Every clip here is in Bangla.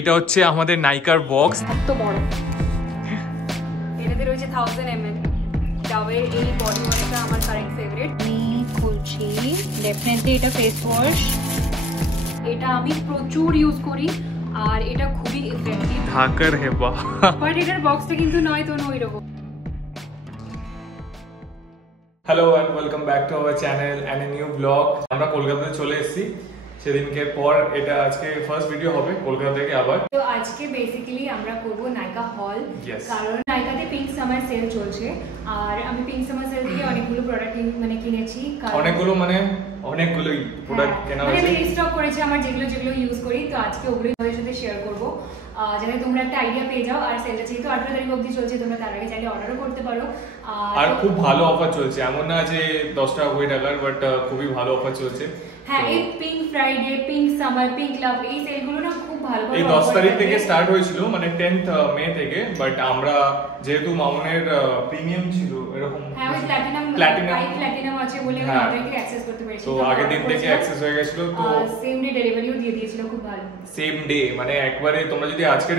এটা হচ্ছে আমাদের নাইকার বক্স, এত বড়। এটাতে রয়েছে 1000 ml ডাবের এই বডি ওয়াশটা আমার কারেন্ট ফেভারিট। আমি খুলছি, ডেফিনেটলি এটা ফেস ওয়াশ। এটা আমি প্রচুর ইউজ করি আর এটা খুবই ইফেক্টিভ। ঠাকার হে বাহ, বাট এটার বক্সটা কিন্তু নয় তো ওইরকম। Hello and welcome back to our channel and a new blog. আমরা কলকাতাতে চলে এসেছি সেদিনকে পর, এটা আজকে ফার্স্ট ভিডিও হবে কলকাতা থেকে আবার। তো আজকে বেসিক্যালি আমরা করব নাইকা হল, Yes. কারণ নাইকাতে পিঙ্ক সামার সেল চলছে আর আমি পিঙ্ক সামার সেল থেকে অনেকগুলো প্রোডাক্ট কিনেছি। অনেকগুলোই প্রোডাক্ট কেনা হয়েছে, আমি রিস্টক করেছি আমার যেগুলো ইউজ করি। তো আজকে ওগুলো তোমাদের সাথে শেয়ার করব যাতে তোমরা একটা আইডিয়া পেয়ে যাও। আর সেলটা যেহেতু 18 তারিখ অবধি চলছে, তোমরা তার আগে চাইলে অর্ডারও করতে পারো। আর খুব ভালো অফার চলছে, এমন না যে 10 টাকা 20 টাকার, বাট খুবই ভালো অফার চলছে। হ্যাঁ, এই pink Friday, pink summer, pink love, এই সেলগুলো না খুব ভালো। এই 10 তারিখ থেকে স্টার্ট হয়েছিল, মানে 10th মে থেকে। বাট আমরা যেহেতু মামুনের প্রিমিয়াম ছিল এরকম, হ্যাঁ ওই প্ল্যাটিনাম আছে বলে আমি ওটাকে অ্যাক্সেস করতে পেরেছি। তো আগের দিন থেকে অ্যাক্সেস হয়ে গেছিল, তো সেম ডে ডেলিভারিও দিয়ে দিয়েছিল, খুব ভালো। সেম ডে মানে একবারে তোমরা যদি আজকে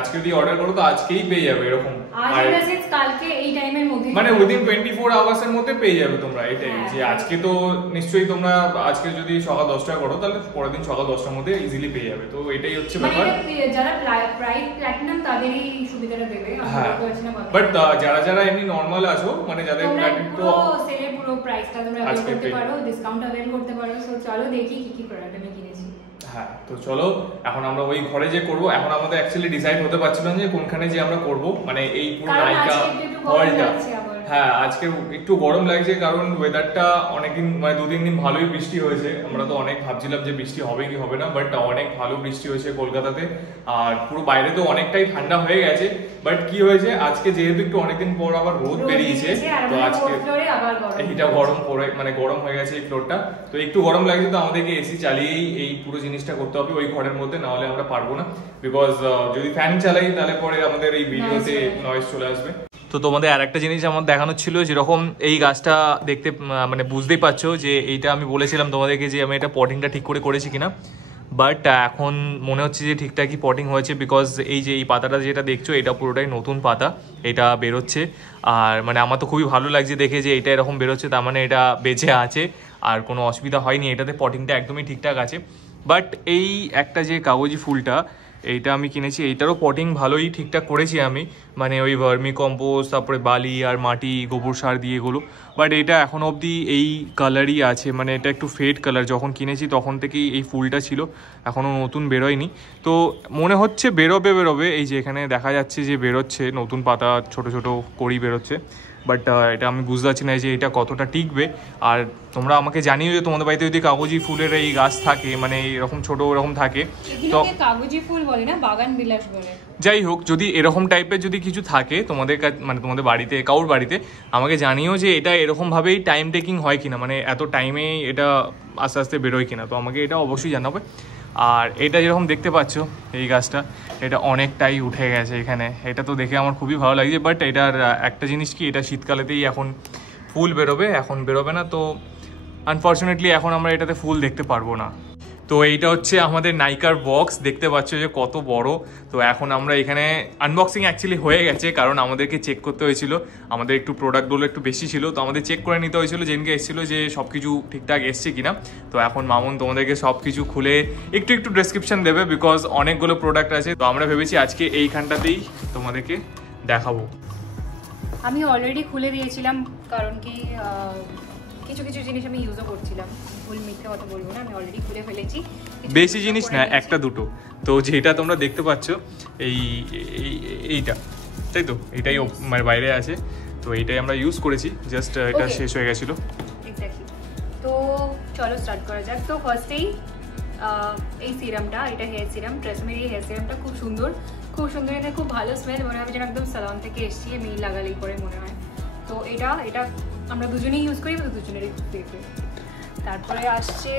আজকে যদি অর্ডার করো তো আজকেই পেয়ে যাবে এরকম। আর মেসেজ কালকে এই টাইমের মধ্যে, মানে উইদিন 24 আওয়ার্স এর মধ্যে পেয়ে যাবে তোমরা। এটাই যে আজকে তো নিশ্চয়ই তোমরা আজকে যদি সকাল 10টা করো তাহলে পরের দিন সকাল 10টার মধ্যে ইজিলি পেয়ে যাবে। তো এটাই হচ্ছে ব্যাপার। যারা প্রাইস প্ল্যাটিনাম তাদেরই সুবিধাটা দেবে, আমরা বলছি না। বাট যারা এমনি নরমাল আছো, মানে যাদের প্ল্যাটিনাম, তো সেলের পুরো প্রাইসটা তোমরা অ্যাভেল করতে পারো, ডিসকাউন্ট অ্যাভেল করতে পারো। সো চলো দেখি কি প্রোডাক্ট আমি কিনেছি। হ্যাঁ, তো চলো এখন আমরা ওই ঘরে যে করব। এখন আমাদের অ্যাকচুয়ালি ডিসাইড হতে পারছিল না যে কোনখানে যে আমরা করব, মানে এই পুরো নাইকা হলটা। হ্যাঁ, আজকে একটু গরম লাগছে কারণ ওয়েদারটা অনেকদিন, মানে 2-3 দিন ভালোই বৃষ্টি হয়েছে। আমরা তো অনেক ভাবছিলাম যে বৃষ্টি হবে কি হবে না, বাট অনেক ভালো বৃষ্টি হয়েছে কলকাতাতে। আর পুরো বাইরে তো অনেকটাই ঠান্ডা হয়ে গেছে, বাট কি হয়েছে আজকে যেহেতু একটু অনেকদিন পর আবার রোদ বেরিয়েছে, তো আজকে এটা গরম পড়ে, মানে গরম হয়ে গেছে এই ফ্লোরটা। তো একটু গরম লাগছে, তো আমাদেরকে এসি চালিয়েই এই পুরো জিনিসটা করতে হবে ওই ঘরের মধ্যে, না হলে আমরা পারবো না। বিকজ যদি ফ্যান চালাই তাহলে পরে আমাদের এই ভিডিওতে নয়েজ চলে আসবে। তো তোমাদের আর একটা জিনিস আমার দেখানো ছিল, যেরকম এই গাছটা দেখতে, মানে বুঝতেই পারছো যে এইটা আমি বলেছিলাম তোমাদেরকে যে আমি এটা পটিংটা ঠিক করে করেছি কিনা। বাট এখন মনে হচ্ছে যে ঠিকঠাকই পটিং হয়েছে, বিকজ এই যে এই পাতাটা যেটা দেখছো এটা পুরোটাই নতুন পাতা, এটা বেরোচ্ছে। আর মানে আমার তো খুবই ভালো লাগছে দেখে যে এটা এরকম বেরোচ্ছে, তার মানে এটা বেঁচে আছে আর কোনো অসুবিধা হয়নি, এটাতে পটিংটা একদমই ঠিকঠাক আছে। বাট এই একটা যে কাগজি ফুলটা এইটা আমি কিনেছি, এইটারও পটিং ভালোই ঠিকঠাক করেছি আমি, মানে ওই ভার্মি কম্পোস্ট, তারপরে বালি আর মাটি, গোবর সার দিয়ে এগুলো। বাট এটা এখন অবধি এই কালারই আছে, মানে এটা একটু ফেড কালার। যখন কিনেছি তখন থেকেই এই ফুলটা ছিল, এখনও নতুন বেরোয়নি। তো মনে হচ্ছে বেরোবে, এই যে এখানে দেখা যাচ্ছে যে বেরোচ্ছে নতুন পাতা, ছোট ছোট কড়ি বেরোচ্ছে। বাট এটা আমি বুঝতে পারছি না যে এটা কতটা টিকবে। আর তোমরা আমাকে জানিও যে তোমাদের বাড়িতে যদি কাগজি ফুলের এই গাছ থাকে, মানে এরকম ছোট এরকম থাকে, তো কাগজি ফুল বলে না, বাগান বিলাস বলে, যাই হোক, যদি এরকম টাইপের যদি কিছু থাকে তোমাদের কাছে, মানে তোমাদের বাড়িতে কারোর বাড়িতে, আমাকে জানিও যে এটা এরকমভাবেই টাইম টেকিং হয় কিনা, মানে এত টাইমে এটা আস্তে আস্তে বেরোয় কিনা। তো আমাকে এটা অবশ্যই জানাবে। আর এটা যেরকম দেখতে পাচ্ছ এই গাছটা, এটা অনেকটাই উঠে গেছে এখানে, এটা তো দেখে আমার খুবই ভালো লাগছে। বাট এটার একটা জিনিস কি, এটা শীতকালেতেই এখন ফুল বেরোবে, এখন বেরোবে না। তো আনফর্চুনেটলি এখন আমরা এটাতে ফুল দেখতে পারবো না। তো এইটা হচ্ছে আমাদের নাইকার বক্স, দেখতে পাচ্ছ যে কত বড়। তো এখন আমরা এখানে আনবক্সিং অ্যাকচুয়ালি হয়ে গেছে, কারণ আমাদেরকে চেক করতে হয়েছিল, আমাদের একটু প্রোডাক্টগুলো একটু বেশি ছিল, তো আমাদের চেক করে নিতে হয়েছিল যেদিনকে এসেছিলো যে সব কিছু ঠিকঠাক এসছে কিনা। তো এখন মামুন তোমাদেরকে সব কিছু খুলে একটু ডেসক্রিপশন দেবে, বিকজ অনেকগুলো প্রোডাক্ট আছে। তো আমরা ভেবেছি আজকে এইখানটাতেই তোমাদেরকে দেখাবো। আমি অলরেডি খুলে দিয়েছিলাম, কারণ কি কিছু জিনিস আমি ইউজও করছিলাম, ভুল মিথ্যে কথা বলবো না, আমি অলরেডি খুলে ফেলেছি। বেশি জিনিস না, একটা দুটো। তো যেটা তোমরা দেখতে পাচ্ছ এইটা, তাই তো, এটাই মানে বাইরে আছে। তো এইটাই আমরা ইউজ করেছি, জাস্ট এটা শেষ হয়ে গেছিলো। এক্স্যাক্টলি। তো চলো স্টার্ট করা যাক। তো ফার্স্টেই এই সিরামটা, এটা হেয়ার সিরাম, ট্রেসমের এই হেয়ার সিরামটা খুব সুন্দর, এটা খুব ভালো স্মেল, মনে হয় যেন একদম সালন থেকে এসছি, আমি লাগালেই পরে মনে হয়। তো এটা আমরা দুজনেই ইউজ করি, দুজনেরই খুব ফেভারিট। তারপরে আসছে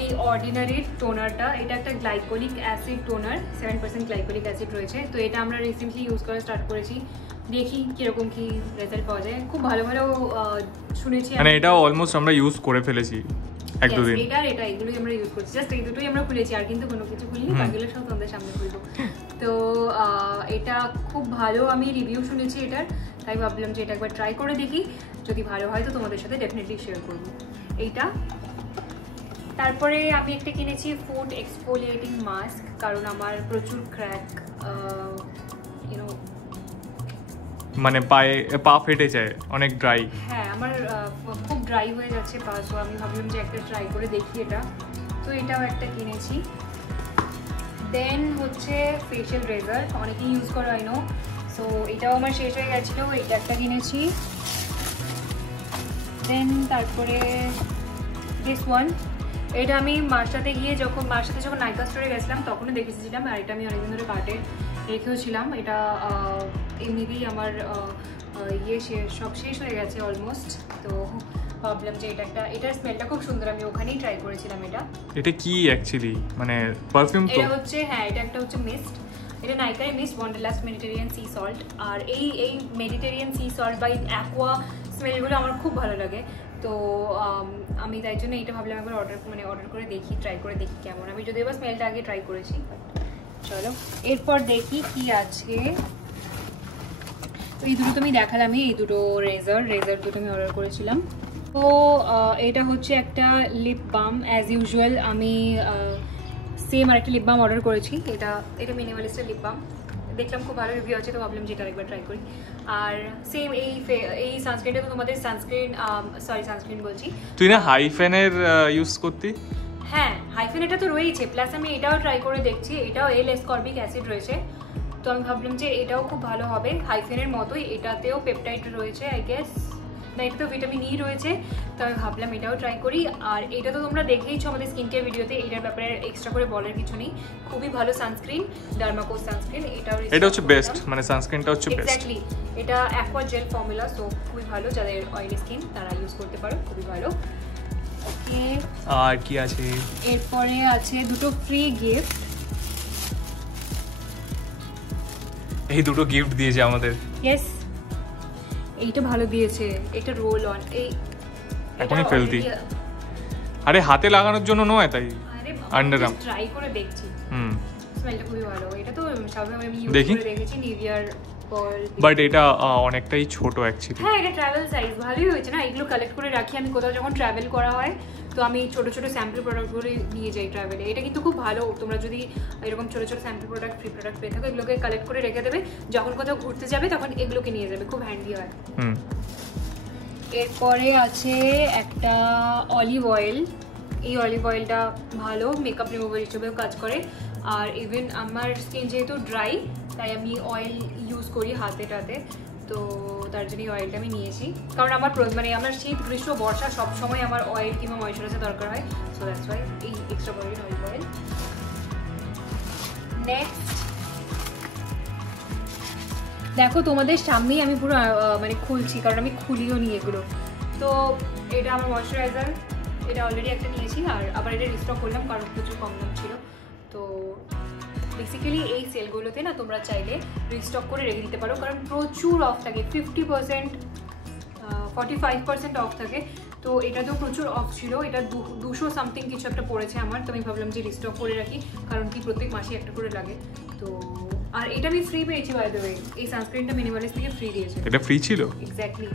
এই অর্ডিনারি টোনারটা, এটা একটা glycolic acid toner, 7% glycolic acid রয়েছে। তো এটা আমরা রিসেন্টলি ইউজ করা স্টার্ট করেছি, দেখি কিরকম কি রেজাল্ট পাওয়া যায়। খুব ভালো শুনেছি, মানে এটা অলমোস্ট আমরা ইউজ করে ফেলেছি এক-দুদিন এটা এগুলোই আমরা ইউজ করছি, জাস্ট এই দুটোই আমরা খুলেছি, আর কিন্তু কোনো কিছু খুলিনি, বাকিগুলো সব তোমাদের সামনে খুলবো। তো এটা খুব ভালো, আমি রিভিউ শুনেছি এটার, তাই ভাবলাম যে এটা একবার ট্রাই করে দেখি, যদি ভালো হয় তো তোমাদের সাথে ডেফিনেটলি শেয়ার করবো এইটা। তারপরে আমি একটা কিনেছি ফুড এক্সফোলিয়েটিং মাস্ক, কারণ আমার প্রচুর ক্র্যাক, ইউনো মানে পায়ে পা ফেটে যায়, অনেক ড্রাই। হ্যাঁ, আমার খুব ড্রাই হয়ে যাচ্ছে পা, সো আমি ভাবলাম যে একটা ট্রাই করে দেখি এটা, তো এটাও একটা কিনেছি। দেন হচ্ছে ফেশিয়াল রেজার, অনেকেই ইউজ করা হয় নো, সো এটাও আমার শেষ হয়ে গেছিলো, এটা একটা কিনেছি। দেন তারপরে দিস ওয়ান, এটা আমি মার সাথে যখন নাইকা স্টোরে গেছিলাম তখনও দেখেছিলাম, আর এটা আমি অনেকদিন ধরে কার্টে রেখেও ছিলাম। এটা এমনিতেই আমার সব শেষ হয়ে গেছে অলমোস্ট, তো ভাবলাম যে এটার স্মেলটা খুব সুন্দর, আমি ওখানেই ট্রাই করেছিলাম। এটা কি অ্যাকচুয়ালি মানে পারফিউম? তো এটা হচ্ছে, হ্যাঁ এটা একটা হচ্ছে মিস্ট, এটা নাইকার mist wanderlust Mediterranean sea salt, আর এই মেডিটেরিয়ান সি সল্ট বা অ্যাকোয়া স্মেলগুলো আমার খুব ভালো লাগে, তো আমি তাই জন্য এটা ভাবলাম একবার অর্ডার করে দেখি, ট্রাই করে দেখি কেমন। আমি যদি এবার স্মেলটা আগে ট্রাই করেছি, চলো এরপর দেখি কি আছে। এই দুটো তুমি দেখালামই, এই দুটো রেজার দুটো আমি অর্ডার করেছিলাম। তো এটা হচ্ছে একটা লিপ বাম, অ্যাজ ইউজুয়াল আমি সেম আর একটা লিপ বাম অর্ডার করেছি, এটা মিনিমালিস্টের লিপ বাম, দেখলাম খুব ভালো রিভিউ আছে, তো ভাবলাম যেটা একবার ট্রাই করি। আর সেম এই সানস্ক্রিনটা তো তোমাদের সানস্ক্রিন বলছি, তুই না হাইফেনের ইউজ করতি? হ্যাঁ, হাইফেন এটা তো রয়েছে, প্লাস আমি এটাও ট্রাই করে দেখছি, এটাও এল-এসকর্বিক অ্যাসিড রয়েছে, তো আমি ভাবলাম যে এটাও খুব ভালো হবে, হাইফেনের মতোই, এটাতেও পেপটাইড রয়েছে আই গেস, না এটাতেও ভিটামিন ই রয়েছে, তো আমি ভাবলাম এটাও ট্রাই করি। আর এটা তো তোমরা দেখেইছো আমাদের স্কিন কেয়ার ভিডিওতে, এটার ব্যাপারে এক্সট্রা করে বলার কিছু নেই, খুবই ভালো সানস্ক্রিন, ডার্মাকো সানস্ক্রিন, এটা হচ্ছে বেস্ট, মানে সানস্ক্রিনটা হচ্ছে বেস্ট। এক্স্যাক্টলি, এটা অ্যাকোয়া জেল ফর্মুলা, সো খুবই ভালো, যাদের অয়েলি স্কিন তারা ইউজ করতে পারো, খুবই ভালো। ওকে, আর কি আছে? এরপরে আছে দুটো ফ্রি গিফট, এই দুটো গিফট দিয়েছে আমাদের। ইয়েস, এইটা ভালো দিয়েছে, এটা রোল অন, এখনই ফেলতি, আরে হাতে লাগানোর জন্য নয়, তাই আন্ডারআর্ম ট্রাই করে দেখছি, স্মেলটা খুবই ভালো, এটা তো সবে আমি ইউজ করে দেখেছি নিভিয়ার পল, বাট এটা অনেকটাই ছোট অ্যাকচুয়ালি। হ্যাঁ, এটা ট্রাভেল সাইজ, ভালোই হয়েছে না, এগুলো কালেক্ট করে রাখি আমি, কোথাও যখন ট্রাভেল করা হয় তো আমি ছোট ছোট স্যাম্পল প্রোডাক্টগুলো নিয়ে যাই ট্রাভেলে, এটা কিন্তু খুব ভালো, তোমরা যদি এরকম ছোট ছোট স্যাম্পল প্রোডাক্ট, ফ্রি প্রোডাক্ট পেয়ে থাকো, এগুলোকে কালেক্ট করে রেখে দেবে, যখন কোথাও ঘুরতে যাবে তখন এগুলোকে নিয়ে যাবে, খুব হ্যান্ডি হয়। এরপরে আছে একটা অলিভ অয়েল, এই অলিভ অয়েলটা ভালো, মেকআপ রিমুভার হিসেবেও কাজ করে, আর ইভেন আমার স্কিন যেহেতু ড্রাই তাই আমি অয়েল ইউজ করি হাতে, তো তার জন্য অয়েলটা আমি নিয়েছি, কারণ আমার আমার শীত গ্রীষ্ম বর্ষা সব সময় আমার অয়েল কিংবা ময়েশ্চারাইজার দরকার হয়, সো দ্যাটস ওয়াই এই extra virgin olive oil. Next দেখো, তোমাদের সামনেই আমি পুরো খুলছি, কারণ আমি খুলিও নি এগুলো, তো এটা আমার ময়েশ্চারাইজার, এটা অলরেডি একটা নিয়েছি, আর আবার এটা রিস্টক করলাম কারণ প্রচুর কম দাম ছিল, তো বেসিক্যালি এই সেলগুলোতে না তোমরা চাইলে রিস্টক করে রেখে দিতে পারো, কারণ প্রচুর অফ থাকে, 50%, 45% অফ থাকে, তো এটাতেও প্রচুর অফ ছিল, এটা 200 সামথিং কিছু একটা পড়েছে আমার, তো আমি ভাবলাম যে রিস্টক করে রাখি, কারণ কি প্রত্যেক মাসে একটা করে লাগে, তো আর এটা আমি ফ্রি পেয়েছি বাই দ্য ওয়ে, এই সানস্ক্রিনটা মিনিমালিস্ট থেকে ফ্রি দিয়েছে, এটা ফ্রি ছিল এক্স্যাক্টলি,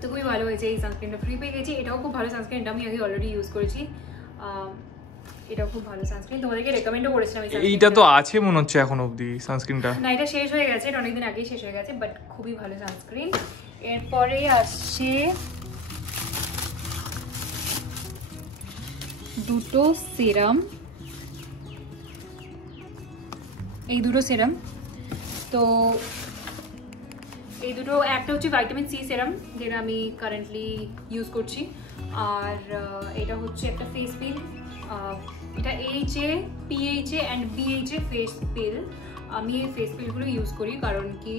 তো খুবই ভালো হয়েছে, এই সানস্ক্রিনটা ফ্রি পেয়ে গেছি, এটাও খুব ভালো সানস্ক্রিন, এটা আমি আগে অলরেডি ইউজ করেছি, এটাও খুব ভালো সানস্ক্রিন, তোমাদেরকে রেকমেন্ডও করেছিলাম। এইটা তো আছে মনে হচ্ছে এখন অবধি সানস্ক্রিনটা, না এটা শেষ হয়ে গেছে, এটা অনেকদিন আগেই শেষ হয়ে গেছে, বাট খুবই ভালো সানস্ক্রিন। এরপরে আসছে দুটো সিরাম, এই দুটো সিরাম, তো এই দুটো একটা হচ্ছে ভাইটামিন সি সিরাম, যেটা আমি কারেন্টলি ইউজ করছি, আর এটা হচ্ছে একটা ফেস পিল, এটা এইচএ, পিএইচএ অ্যান্ড বিএইচএ ফেস পিল, আমি এই ফেস পিলগুলো ইউজ করি, কারণ কি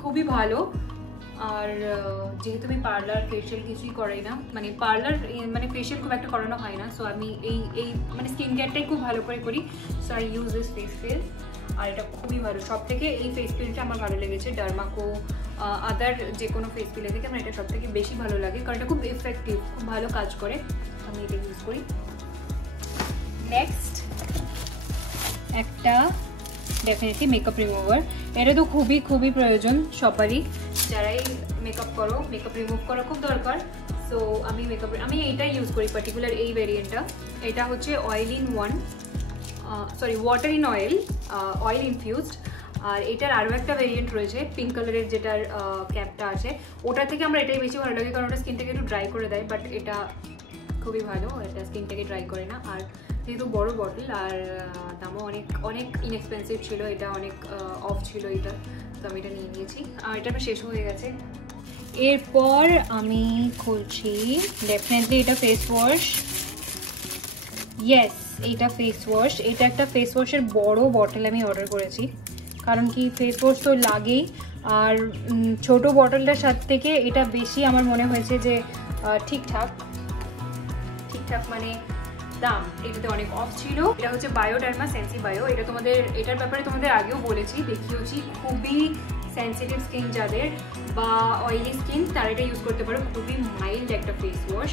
খুবই ভালো, আর যেহেতু আমি পার্লার ফেশিয়াল কিছুই করাই না, পার্লার ফেশিয়াল খুব একটা করানো হয় না, সো আমি এই স্কিন কেয়ারটাই খুব ভালো করে করি, so I use this face peel, আর এটা খুবই ভালো, সব থেকে এই ফেস পিলটা আমার ভালো লেগেছে, ডার্মাকো আদার যে কোনো ফেস ক্রিমে থেকে আমার এটা সবথেকে বেশি ভালো লাগে, কারণ এটা খুব এফেক্টিভ, খুব ভালো কাজ করে, আমি এটা ইউজ করি। নেক্সট একটা ডেফিনেটলি মেকআপ রিমুভার, এটা তো খুবই খুবই প্রয়োজন সবারই, যারাই মেকআপ করো, মেকআপ রিমুভ করা খুব দরকার। সো আমি এইটাই ইউজ করি, পার্টিকুলার এই ভেরিয়েন্টটা। এটা হচ্ছে oil in one, sorry water in oil, oil infused. আর এটার আরও একটা ভেরিয়েন্ট রয়েছে পিঙ্ক কালারের, যেটার ক্যাপটা আছে, ওটা থেকে আমরা এটাই বেশি ভালো লাগে, কারণ ওটা স্কিনটাকে একটু ড্রাই করে দেয়, বাট এটা খুবই ভালো, এটা স্কিনটাকে ড্রাই করে না। আর যেহেতু বড় বটল আর দামও অনেক অনেক ইনএক্সপেন্সিভ ছিল, এটা অনেক অফ ছিল এটা, তো আমি এটা নিয়ে নিয়েছি। আর এটা শেষ হয়ে গেছে। এরপর আমি খুলছি ডেফিনেটলি এটা ফেস ওয়াশ। ইয়েস, এটা ফেস ওয়াশ, এটা একটা ফেস ওয়াশের বড় বটল আমি অর্ডার করেছি, কারণ কি ফেস ওয়াশ তো লাগেই, আর ছোট বটলটার সাথে থেকে এটা বেশি আমার মনে হয়েছে যে ঠিকঠাক মানে দাম এটাতে অনেক অফ ছিল। এটা হচ্ছে বায়োডার্মা সেন্সি বায়ো, এটা এটার ব্যাপারে তোমাদের আগেও বলেছি, দেখিয়েছি, খুবই সেন্সিটিভ স্কিন যাদের বা অয়েলি স্কিন তারা এটা ইউজ করতে পারো, খুবই মাইল্ড একটা ফেস ওয়াশ।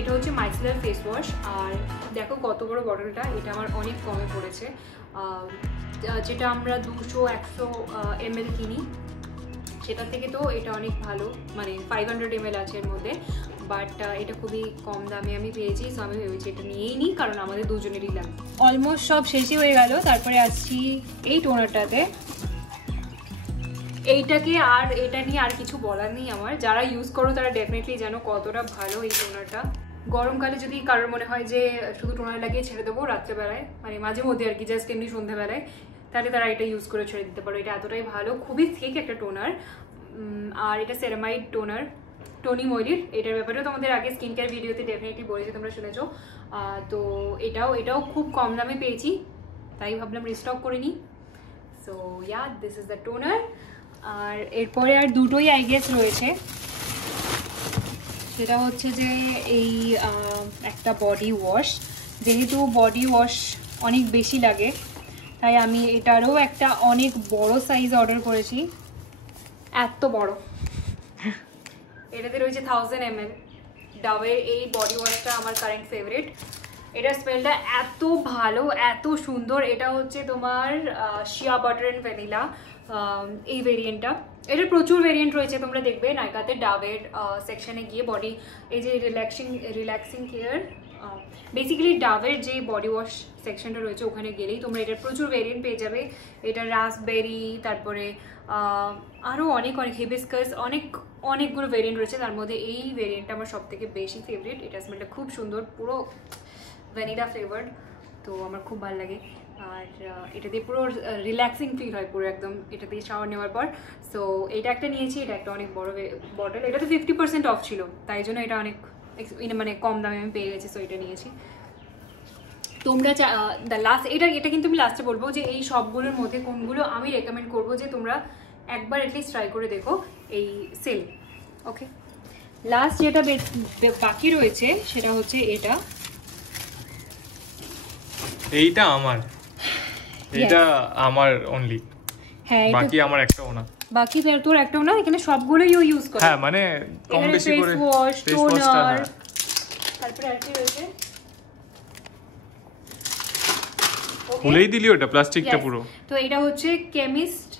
এটা হচ্ছে মাইসেলার ফেস ওয়াশ, আর দেখো কত বড় বটলটা, এটা আমার অনেক কমে পড়েছে, যেটা আমরা 200-100 ml কিনি সেটা থেকে তো এটা অনেক ভালো, মানে 500 ml আছে এর মধ্যে, বাট এটা খুবই কম দামে আমি পেয়েছি, সো আমি ভেবেছি এটা নিয়েই নিই, কারণ আমাদের দুজনেরই লাগবে। অলমোস্ট সব শেষই হয়ে গেল, তারপরে আসছি এই টোনারটাতে। এইটাকে আর এটা নিয়ে আর কিছু বলার নেই আমার, যারা ইউজ করো তারা ডেফিনেটলি জানো কতটা ভালো এই টোনারটা। গরমকালে যদি কারোর মনে হয় যে শুধু টোনার লাগিয়ে ছেড়ে দেবো রাত্রেবেলায়, মানে মাঝে মধ্যে আর কি, জাস্ট এমনি সন্ধ্যাবেলায়, তাহলে তারা এটা ইউজ করে ছেড়ে দিতে পারো। এটা এতটাই ভালো, খুবই থিক একটা টোনার, আর এটা সেরামাইড টোনার, টোনি ময়ূর। এটার ব্যাপারেও তোমাদের আগে স্কিন কেয়ার ভিডিওতে ডেফিনেটলি বলেছি, তোমরা শুনেছো। তো এটাও খুব কম দামে পেয়েছি, তাই ভাবলাম রিস্টক করে নিই। So yeah, this is the toner. আর এরপরে আর দুটোই আই গেস রয়েছে, সেটা হচ্ছে যে এই একটা বডি ওয়াশ, যেহেতু বডি ওয়াশ অনেক বেশি লাগে তাই আমি এটারও একটা অনেক বড় সাইজ অর্ডার করেছি, এত বড়। এটাতে রয়েছে 1000 ml। ডাবের এই বডি ওয়াশটা আমার কারেন্ট ফেভারিট, এটার স্মেলটা এত ভালো, এত সুন্দর। এটা হচ্ছে তোমার শিয়া বাটার অ্যান্ড ভ্যানিলা এই ভেরিয়েন্টটা। এটার প্রচুর ভেরিয়েন্ট রয়েছে, তোমরা দেখবে নাইকাতে ডাবের সেকশনে গিয়ে বডি, এই যে রিল্যাক্সিং কেয়ার, বেসিক্যালি ডাবের যে বডি ওয়াশ সেকশনটা রয়েছে ওখানে গেলেই তোমরা এটার প্রচুর ভেরিয়েন্ট পেয়ে যাবে। এটা রাসবেরি, তারপরে আরও অনেক হিবিস্কাস, অনেকগুলো ভেরিয়েন্ট রয়েছে, তার মধ্যে এই ভেরিয়েন্টটা আমার সব থেকে বেশি ফেভারিট। এটা স্মেলটা খুব সুন্দর, পুরো ভ্যানিলা ফ্লেভার্ড, তো আমার খুব ভালো লাগে। আর এটা দিয়ে পুরো রিল্যাক্সিং ফিল হয় পুরো একদম, এটা দিয়ে শাওয়ার নেওয়ার পর। সো এটা একটা নিয়েছি, এটা একটা অনেক বড় বটল, এটা তো 50% অফ ছিল, তাই জন্য এটা অনেক মানে কম দামে আমি পেয়ে গেছি, সো এটা নিয়েছি। তোমরা এটা কিন্তু আমি লাস্টে বলবো যে এই সবগুলোর মধ্যে কোনগুলো আমি রেকমেন্ড করবো যে তোমরা একবার অ্যাটলিস্ট ট্রাই করে দেখো এই সেল। ওকে, লাস্ট যেটা বাকি রয়েছে সেটা হচ্ছে এইটা আমার অনলি, হ্যাঁ বাকি আমার একটাও না। বাকি তোর একটাও না, এখানে সবগুলোই ইউজ করে। হ্যাঁ, মানে কম বেশি করে ফেস ওয়াশ, টোনার, তারপরে আর কি রয়েছে, খুলেই দিলি ওটা প্লাস্টিকটা পুরো। তো এটা হচ্ছে chemist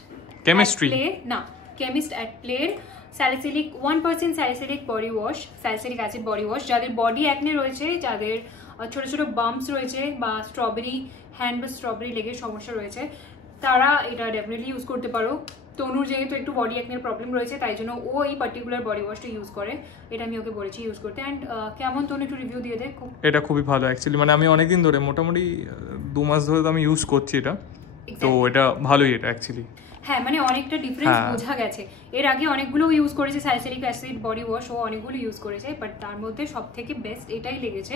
at play salicylic 1% salicylic body wash, salicylic acid body wash. যাদের বডি অ্যাকনে রয়েছে, যাদের ছোট ছোট বাম্পস রয়েছে, বা হ্যান্ড বা স্ট্রবেরি লেগের সমস্যা রয়েছে, তারা এটা ডেফিনেটলি ইউজ করতে পারো। তনুর যেহেতু একটু বডি অ্যাকনের প্রবলেম রয়েছে, তাই জন্য ও এই পার্টিকুলার বডি ওয়াশটা ইউজ করে, এটা আমি ওকে বলেছি ইউজ করতে। অ্যান্ড কেমন তনু, একটু রিভিউ দিয়ে দে। এটা খুবই ভালো অ্যাকচুয়ালি, মানে আমি অনেকদিন ধরে, মোটামুটি 2 মাস ধরে তো আমি ইউজ করছি এটা, তো এটা ভালোই এটা অ্যাকচুয়ালি। হ্যাঁ, মানে অনেকটা ডিফারেন্স বোঝা গেছে। এর আগে অনেকগুলো ইউজ করেছে স্যালিসিলিক অ্যাসিড বডি ওয়াশ, ও অনেকগুলো ইউজ করেছে, বাট তার মধ্যে সব থেকে বেস্ট এটাই লেগেছে।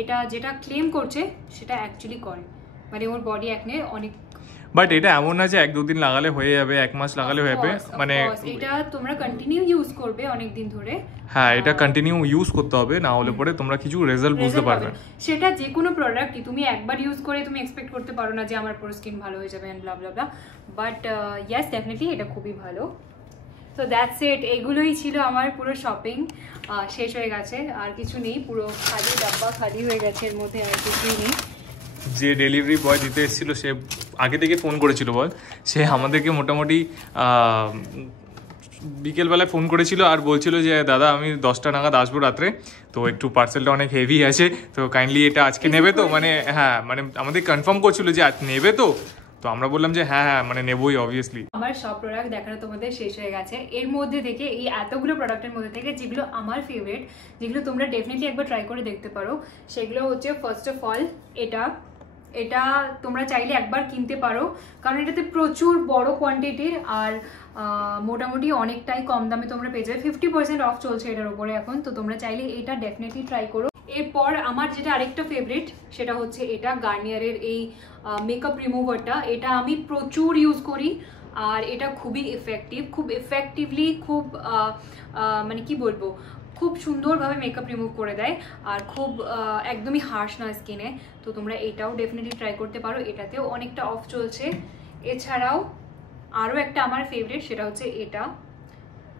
এটা যেটা ক্লেম করছে সেটা অ্যাকচুয়ালি করে, মানে ওর বডি অ্যাকনে অনেক। বাট এটা এমন না যে 1-2 দিন লাগালে হয়ে যাবে, 1 মাস লাগালে হয়ে যাবে, মানে এটা তোমরা কন্টিনিউ ইউজ করবে অনেক দিন ধরে। হ্যাঁ, এটা কন্টিনিউ ইউজ করতে হবে, না হলে পরে তোমরা কিছু রেজাল্ট বুঝতে পারবে। সেটা যে কোনো প্রোডাক্টই তুমি একবার ইউজ করে তুমি এক্সপেক্ট করতে পারো না যে আমার পুরো স্কিন ভালো হয়ে যাবে and blah blah blah, but yes definitely এটা খুবই ভালো। তো দ্যাটস ইট, এগুলোই ছিল আমার পুরো শপিং। শেষ হয়ে গেছে, আর কিছু নেই, পুরো খালি ডাব্বা খালি হয়ে গেছে, এর মধ্যে আর কিছুই নেই। যে ডেলিভারি বয় দিতে এসেছিল সে আগে থেকে ফোন করেছিল, বল, সে আমাদেরকে মোটামুটি বিকেলবেলায় ফোন করেছিল আর বলছিল যে দাদা আমি 10টা নাগাদ আসবো রাত্রে, তো একটু পার্সেলটা অনেক হেভি আছে, তো কাইন্ডলি এটা আজকে নেবে তো, মানে হ্যাঁ মানে আমাদের কনফার্ম করছিল যে আজ নেবে তো, তো আমরা বললাম যে হ্যাঁ হ্যাঁ মানে নেবই অবভিয়াসলি। আমার সব প্রোডাক্ট দেখানো তোমাদের শেষ হয়ে গেছে। এর মধ্যে থেকে এই এতগুলো প্রোডাক্টের মধ্যে থেকে যেগুলো আমার ফেভারিট, যেগুলো তোমরা ডেফিনেটলি একবার ট্রাই করে দেখতে পারো, সেগুলো হচ্ছে ফার্স্ট অফ অল এটা তোমরা চাইলে একবার কিনতে পারো, কারণ এটাতে প্রচুর বড় কোয়ান্টিটির আর মোটামুটি অনেকটাই কম দামে তোমরা পেয়ে যাবে। 50% অফ চলছে এটার উপরে এখন, তো তোমরা চাইলে এটা ডেফিনেটলি ট্রাই করো। এরপর আমার যেটা আরেকটা ফেভারিট সেটা হচ্ছে এটা গার্নিয়ারের এই মেকআপ রিমুভারটা। এটা আমি প্রচুর ইউজ করি আর এটা খুবই খুব এফেক্টিভলি খুব মানে কি বলবো, খুব সুন্দরভাবে মেকআপ রিমুভ করে দেয় আর খুব একদমই হার্শ না স্কিনে। তো তোমরা এটাও ডেফিনেটলি ট্রাই করতে পারো, এটাতেও অনেকটা অফ চলছে। এছাড়াও আরও একটা আমার ফেভারিট, সেটা হচ্ছে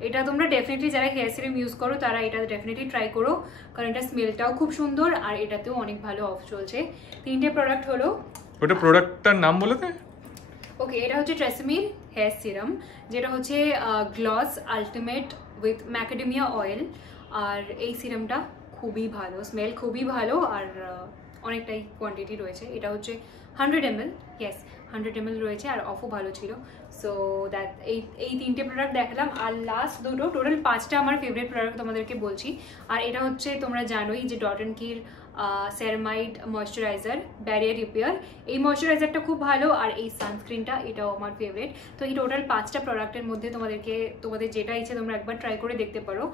এটা তোমরা ডেফিনেটলি যারা হেয়ার সিরাম ইউজ করো তারা এটা ডেফিনেটলি ট্রাই করো, কারণ এটা স্মেলটাও খুব সুন্দর আর এটাতেও অনেক ভালো অফ চলছে। 3টে প্রোডাক্ট হলো। ওটা প্রোডাক্টটার নাম বলে দে। ওকে, এটা হচ্ছে ট্রেসেমির হেয়ার সিরাম, যেটা হচ্ছে gloss ultimate with macadamia oil. আর এই সিরামটা খুবই ভালো, স্মেল খুবই ভালো আর অনেকটাই কোয়ান্টিটি রয়েছে। এটা হচ্ছে 100 ml, ইয়েস 100 ml রয়েছে আর অফও ভালো ছিল। সো দ্যাট এই 3টে প্রোডাক্ট দেখালাম, আর লাস্ট দুটো, টোটাল 5টা আমার ফেভারিট প্রোডাক্ট তোমাদেরকে বলছি। আর এটা হচ্ছে তোমরা জানোই যে ডট অ্যান্ড কির সেরামাইড ময়শ্চারাইজার ব্যারিয়ার রিপেয়ার। এই ময়শ্চারাইজারটা খুব ভালো আর এই সানস্ক্রিনটা এটাও আমার ফেভারিট। তো এই টোটাল 5টা প্রোডাক্টের মধ্যে তোমাদের যেটা ইচ্ছে তোমরা একবার ট্রাই করে দেখতে পারো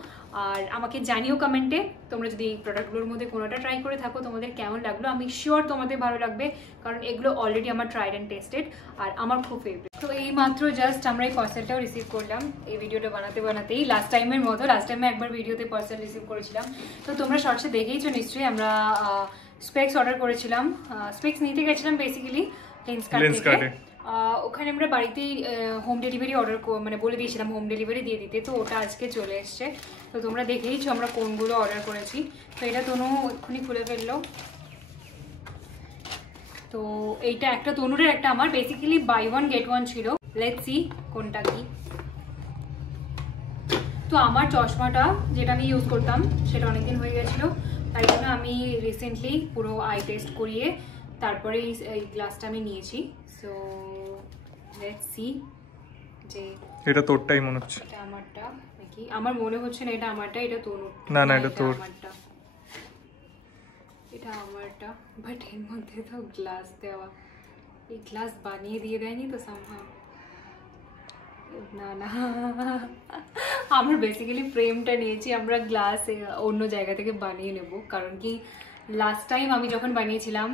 আর আমাকে জানিও কমেন্টে তোমরা যদি এই প্রোডাক্টগুলোর মধ্যে কোনোটা ট্রাই করে থাকো তোমাদের কেমন লাগলো। আমি শিওর তোমাদের ভালো লাগবে, কারণ এগুলো অলরেডি আমার ট্রাইড অ্যান্ড টেস্টেড আর আমার খুব ফেভারিট। তো এই মাত্র জাস্ট আমরা এই পার্সেলটাও রিসিভ করলাম এই ভিডিওটা বানাতেই লাস্ট টাইমের মতো। লাস্ট টাইমে একবার ভিডিওতে পার্সেল রিসিভ করেছিলাম, তো তোমরা শর্টসে দেখেইছো নিশ্চয়ই। আমরা স্পেক্স অর্ডার করেছিলাম, স্পেক্স নিতে গেছিলাম বেসিক্যালি লেন্সকার্ট থেকে। ওখানে আমরা বাড়িতেই হোম ডেলিভারি মানে বলে দিয়েছিলাম হোম ডেলিভারি দিয়ে দিতে, তো ওটা আজকে চলে এসছে। তো তোমরা দেখেইছো আমরা কোনগুলো অর্ডার করেছি। তো এটা তনু এক্ষুনি খুলে ফেললো। তো এইটা একটা তনুরের একটা আমার, basically buy one get one ছিল। লেটস সি কোনটা কি। তো আমার চশমাটা যেটা আমি ইউজ করতাম সেটা অনেকদিন হয়ে গেছিলো, তাই জন্য আমি রিসেন্টলি পুরো আই টেস্ট করিয়ে তারপরে এই গ্লাসটা আমি নিয়েছি। সো লেটস সি যে এটা তোরটাই মনে হচ্ছে। এটা আমারটা নাকি? আমার মনে হচ্ছে না এটা আমারটা, এটা তনুর। না না এটা তোর। এটা আমারটা, বাট এর মধ্যে তো গ্লাস দেওয়া, এই গ্লাস বানিয়ে দিয়ে দেয়নি তো সামহাও। না না, আমরা বেসিক্যালি ফ্রেমটা নিয়েছি, আমরা গ্লাস অন্য জায়গা থেকে বানিয়ে নেব, কারণ কি লাস্ট টাইম আমি যখন বানিয়েছিলাম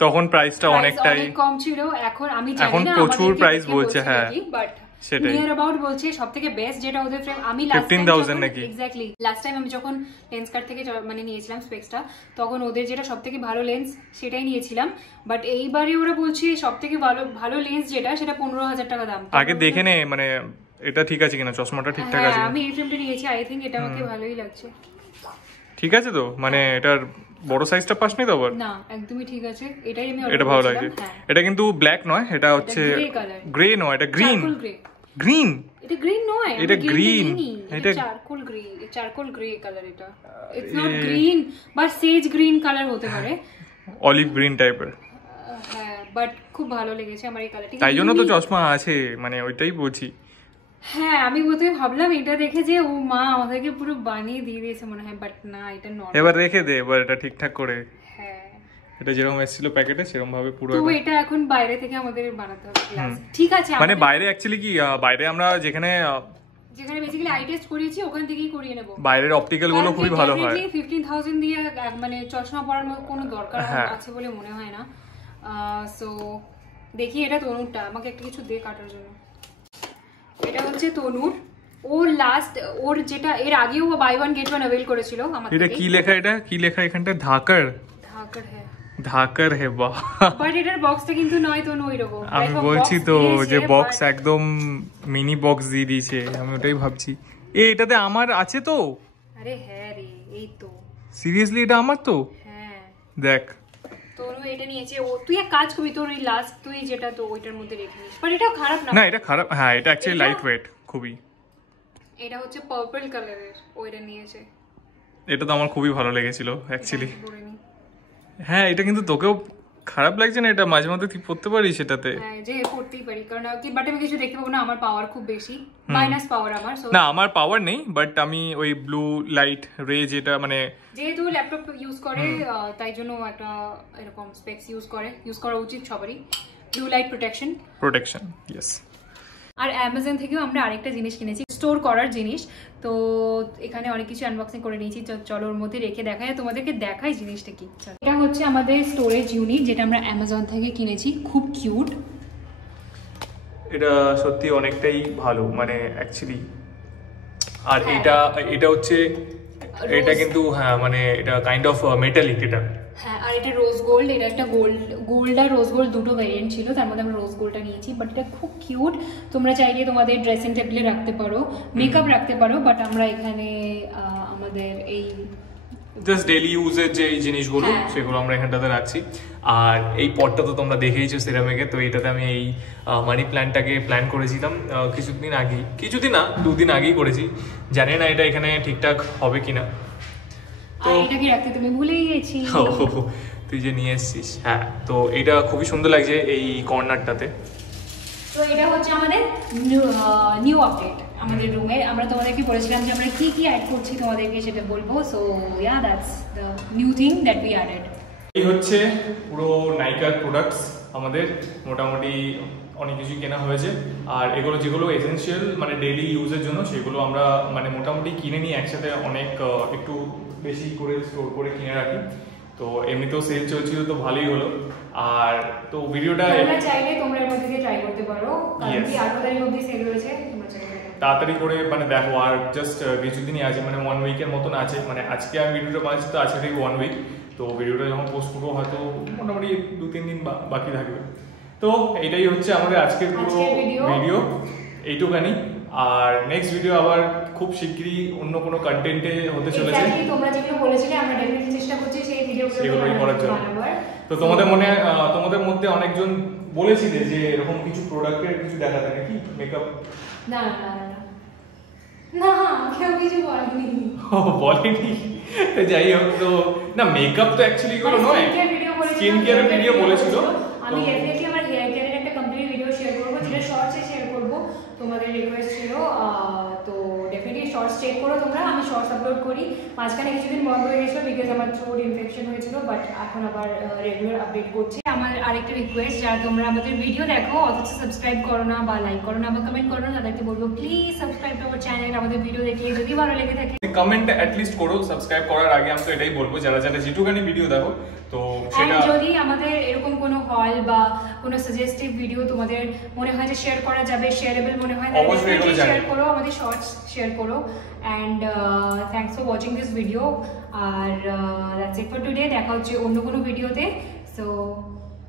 তখন প্রাইসটা অনেকটাই কম ছিল। এখন আমি জানি না প্রচুর প্রাইস বলছে, হ্যাঁ বাট সেটাই নিয়ার অ্যাবাউট বলছে সবথেকে বেস্ট যেটা ওদের ফ্রেম। আমি 15,000 নাকি এক্স্যাক্টলি লাস্ট টাইম আমি যখন লেন্সকার্ট থেকে মানে নিয়েছিলাম স্পেক্সটা, তখন ওদের যেটা সবথেকে ভালো লেন্স সেটাই নিয়েছিলাম। বাট এইবারে ওরা বলছে সবথেকে ভালো লেন্স যেটা সেটা 15,000 টাকা দাম। আগে দেখে নে মানে এটা ঠিক আছে কিনা, চশমাটা ঠিকঠাক আছে। আমি এই ফ্রেমটা নিয়েছি, আই থিংক এটা আমাকে ভালোই লাগছে। ঠিক আছে তো, মানে এটার বড় সাইজটা পাসনি তো? আবার না একদমই ঠিক আছে, এটাই আমি এটা ভালো লাগে। এটা কিন্তু ব্ল্যাক নয়, এটা হচ্ছে গ্রে নয়, এটা গ্রিন। গ্রিন? এটা গ্রিন নয়, এটা গ্রিন, এটা চারকোল গ্রে কালার। এটা it's not green but Sage green colour হতে পারে, অলিভ গ্রিন টাইপের। হ্যাঁ বাট খুব ভালো লেগেছে আমার এই কালারটা, তাই জন্য তো চশমা আছে, মানে ওইটাই বলছি। হ্যাঁ আমি প্রথমে ভাবলাম এটা দেখে যে ও মা আমাদেরকে পুরো বানিয়ে দিয়ে দিয়েছে মনে হয়, বাট না এটা নরমাল। এবার রেখে দে এবার এটা ঠিকঠাক করে। হ্যাঁ এটা যেরকম এসেছিল প্যাকেটে সেরকম ভাবে পুরো। তো এটা এখন বাইরে থেকে আমাদের বানাতে হবে গ্লাস, ঠিক আছে? মানে বাইরে অ্যাকচুয়ালি কি, বাইরে আমরা যেখানে বেসিক্যালি আই টেস্ট করিয়েছি ওখান থেকেই করিয়ে নেব। বাইরের অপটিক্যাল গুলো খুবই ভালো হয়। 15,000 দিয়ে মানে চশমা পরার মতো কোনো দরকার আছে বলে মনে হয় না। সো দেখি এটা তনুরটা, আমাকে একটা কিছু দিয়ে কাটার জন্য। এটা হচ্ছে তনুর, ও লাস্ট ওর যেটা এর আগেও ও buy one get one avail করেছিল আমার থেকে। এটা কি লেখা, এটা কি লেখা এখানটা? ধাকর। হ্যাঁ ধাকার হে বাহ, বাট এটার বক্সটা কিন্তু নয় তো ওইরকম। আমি বলছি তো যে বক্স একদম মিনি বক্স দিয়ে দিয়েছে, আমি ওটাই ভাবছি। এটাতে আমার আছে তো? আরে হ্যাঁ রে, এই তো সিরিয়াসলি এটা আমার তো? হ্যাঁ দেখ তোর এটা নিয়েছে ও, তুই এক কাজ করবি, তোর ওই লাস্ট তুই যেটা তো ওইটার মধ্যে রেখে নিস। বাট এটা খারাপ না। না এটা খারাপ, হ্যাঁ এটা অ্যাকচুয়ালি লাইট ওয়েট খুবই। এটা হচ্ছে পার্পল কালারের, ওইটা নিয়েছে। এটা তো আমার খুবই ভালো লেগেছিল অ্যাকচুয়ালি। হ্যাঁ এটা কিন্তু তোকেও খারাপ লাগছে না? এটা মাঝে মধ্যে তুই পড়তে পারিস সেটাতে। হ্যাঁ যে পড়তেই পারি, কারণ কি বাট আমি কিছু দেখতে পাবো না, আমার পাওয়ার খুব বেশি, মাইনাস পাওয়ার আমার। না আমার পাওয়ার নেই, বাট আমি ওই ব্লু লাইট রে যেটা মানে যেহেতু ল্যাপটপ ইউজ করে তাই জন্য একটা এরকম স্পেক্স ইউজ করা উচিত সবারই, ব্লু লাইট প্রোটেকশন। ইয়েস। আর অ্যামাজন থেকেও আমরা আরেকটা জিনিস কিনেছি, স্টোর করার জিনিস। তো এখানে অনেক কিছু আনবক্সিং করে নিয়েছি, চলো ওর মধ্যে রেখে দেখাই, তোমাদেরকে দেখাই জিনিসটা কি। এটা হচ্ছে আমাদের স্টোরেজ ইউনিট, যেটা আমরা অ্যামাজন থেকে কিনেছি, খুব কিউট। এটা সত্যি অনেকটাই ভালো মানে অ্যাকচুয়ালি। আর এটা হচ্ছে এটা কিন্তু হ্যাঁ মানে এটা কাইন্ড অফ মেটালিক এটা। হ্যাঁ আর এটা রোজ গোল্ড, এটা একটা গোল্ড আর রোজ গোল্ড দুটো ভ্যারিয়েন্ট ছিল, তার মধ্যে আমরা রোজ গোল্ডটা নিয়েছি। বাট এটা খুব কিউট, তোমরা চাইলে তোমাদের ড্রেসিং টেবিলে রাখতে পারো, মেকআপ রাখতে পারো, বাট আমরা এখানে আমাদের এই জাস্ট ডেইলি ইউজের যে জিনিসগুলো সেগুলো আমরা এখানটাতে রাখছি। আর এই পটটা তো তোমরা দেখেইছো সেরামিকের, তো এটাতে আমি এই মানি প্ল্যান্টটাকে প্ল্যান করেছিলাম কিছুদিন না 2 দিন আগেই করেছি। জানি না এটা এখানে ঠিকঠাক হবে কিনা। তো এটা কি রাখতে তুমি ভুলেই গেছি, তুই যে নিয়ে এসেছিস। হ্যাঁ তো এটা খুবই সুন্দর লাগছে এই কর্নারটাতে। তো এটা হচ্ছে আমাদের নিউ আপডেট আমাদের রুমে। আমরা তোমাদেরকে বলেছিলাম যে আমরা কি কি অ্যাড করছি তোমাদেরকে সেটা বলবো। So yeah that's the new thing that we added. এই হচ্ছে পুরো নাইকার প্রোডাক্টস, আমাদের মোটামুটি অনেক কিছুই কেনা হয়েছে। আর এগুলো যেগুলো এসেনশিয়াল মানে ডেইলি ইউজের জন্য সেগুলো আমরা মানে মোটামুটি কিনে নিই একসাথে, অনেক একটু বেশি করে স্টোর করে কিনে রাখি। তো এমনিতেও সেল চলছিল তো ভালোই হলো। আর তো ভিডিওটা তোমরা চাইলে তোমরা এর মধ্যে ট্রাই করতে পারো, কারণ কি 8 তারিখ অবধি সেল রয়েছে, তোমরা চাইলে তাড়াতাড়ি করে মানে দেখো। আর জাস্ট কিছুদিনই আছে, মানে 1 উইকের মতন আছে। মানে আজকে আমি ভিডিওটা বানাচ্ছি তো আজকে থেকে 1 উইক। তো ভিডিওটা যখন পোস্ট করবো হয়তো মোটামুটি 2-3 দিন বাকি থাকবে। তো এইটাই হচ্ছে আমাদের আজকের পুরো ভিডিও, এইটুকানি। আর নেক্সট ভিডিও আবার খুব শিগগিরই অন্য কোনো কন্টেন্টে হতে চলেছে। তোমরা যেগুলো বলেছিলে আমরা ডেফিনেটলি চেষ্টা করছি সেই ভিডিওগুলো করার জন্য। তো তোমাদের মধ্যে অনেকজন বলেছিলে যে এরকম কিছু প্রোডাক্টের কিছু দেখাতে নাকি মেকআপ। না কেউ কিছু বলেনি। বলেনি? যাই হোক, তো না মেকআপ তো অ্যাকচুয়ালি এগুলো নয়, স্কিন কেয়ারের ভিডিও বলেছিল। আমি ডেফিনেটলি আমার হেয়ার কেয়ারের একটা কমপ্লিট ভিডিও শেয়ার করবো, যেটা শর্টসে শেয়ার করবো, তোমাদের রিকোয়েস্ট ছিল। তো ডেফিনেটলি শর্টস চেক করো তোমরা, আমি শর্টস আপলোড করি। মাঝখানে কিছুদিন বন্ধ হয়ে গেছিলো বিকজ আমার থ্রোট ইনফেকশন হয়েছিল, বাট এখন আবার রেগুলার আপডেট করছি। আমার আরেকটা রিকোয়েস্ট, যারা তোমরা আমাদের ভিডিও দেখো অথচ সাবস্ক্রাইব করো না বা লাইক করো না বা কমেন্ট করো না, তাদেরকে বলবো please subscribe to our channel. আমাদের ভিডিও দেখলে যদি ভালো লেগে থাকে কমেন্ট অ্যাটলিস্ট করো। সাবস্ক্রাইব করার আগে আমি তো এটাই বলবো, যারা যেটুকানি ভিডিও দেখো তো সেটা যদি আমাদের এরকম কোনো হল বা কোনো সাজেস্টিভ ভিডিও তোমাদের মনে হয় যে শেয়ার করা যাবে, শেয়ারেবল মনে হয়, অবশ্যই শেয়ার করো, আমাদের শর্টস শেয়ার করো। And thanks for watching this video. আর দ্যাটস ইট ফর টুডে। দেখা হচ্ছে অন্য কোনো ভিডিওতে। সো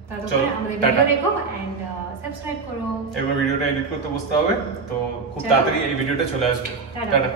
তারপরে আমাদের ভিডিও দেখো অ্যান্ড সাবস্ক্রাইব করো। এবার ভিডিওটা এডিট করতে বসতে হবে, তো খুব তাড়াতাড়ি এই ভিডিওটা চলে আসবে। টাটা।